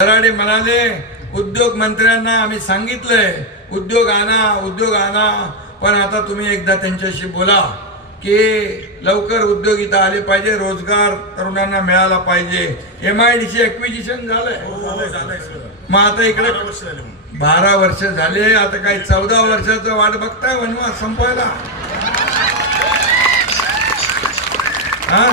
कराडे म्हणाले उद्योग मंत्र्यांना आम्ही सांगितलंय उद्योग आणा, पण आता तुम्ही एकदा त्यांच्याशी बोला की लवकर उद्योग इथं आले पाहिजे, रोजगार तरुणांना मिळाला पाहिजे. MIDC ॲक्विजिशन झालंय. मग आता इकडे 12 वर्ष झाले, आता काही 14 वर्षाचं वाट बघताय वनवास संपवायला. हा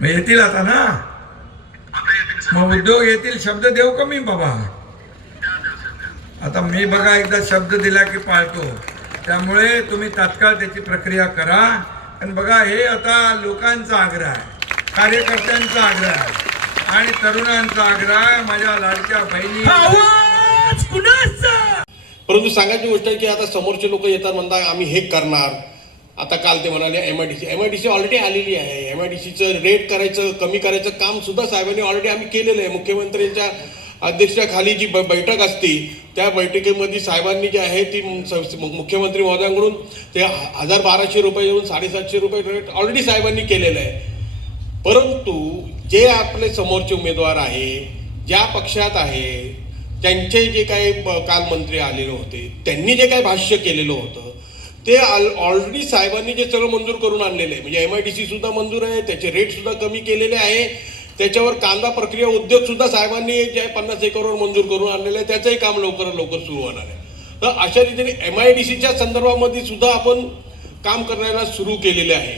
येतील आता ना, मग उद्योग येतील. शब्द देऊ का मी बाबा? आता मी बघा एकदा शब्द दिला की पाळतो, त्यामुळे तुम्ही तात्काळ त्याची प्रक्रिया करा. आणि बघा हे आता लोकांचा आग्रह आहे, कार्यकर्त्यांचा आग्रह आहे आणि तरुणांचा आग्रह आहे. माझ्या लाडक्या बहिणी, परंतु सांगायची गोष्ट आहे की आता समोरचे लोक येतात म्हणतात आम्ही हे करणार. आता काल ते म्हणाले MIDC ऑलरेडी आलेली आहे. MIDCचं रेट करायचं, कमी करायचं काम सुद्धा साहेबांनी ऑलरेडी आम्ही केलेलं आहे. मुख्यमंत्र्यांच्या अध्यक्षतेखाली जी बैठक असते त्या बैठकीमध्ये साहेबांनी जे आहे ती मुख्यमंत्री महोदयांकडून ते 1200 रुपये येऊन 750 रुपये रेट ऑलरेडी साहेबांनी केलेलं आहे. परंतु जे आपले समोरचे उमेदवार आहे, ज्या पक्षात आहे, त्यांचे जे काही काल मंत्री आलेले होते, त्यांनी जे काही भाष्य केलेलं होतं ते ऑलरेडी साहेबांनी जे सगळं मंजूर करून आणलेलं आहे. म्हणजे MIDC सुद्धा मंजूर आहे, त्याचे रेट सुद्धा कमी केलेले आहे. त्याच्यावर कांदा प्रक्रिया उद्योग सुद्धा साहेबांनी जे 50 एकरवर मंजूर करून आणलेलं आहे, त्याचंही काम लवकरात लवकर सुरू होणार आहे. तर अशा रीतीने MIDCच्या संदर्भामध्ये सुद्धा आपण काम करण्याला सुरू केलेले आहे.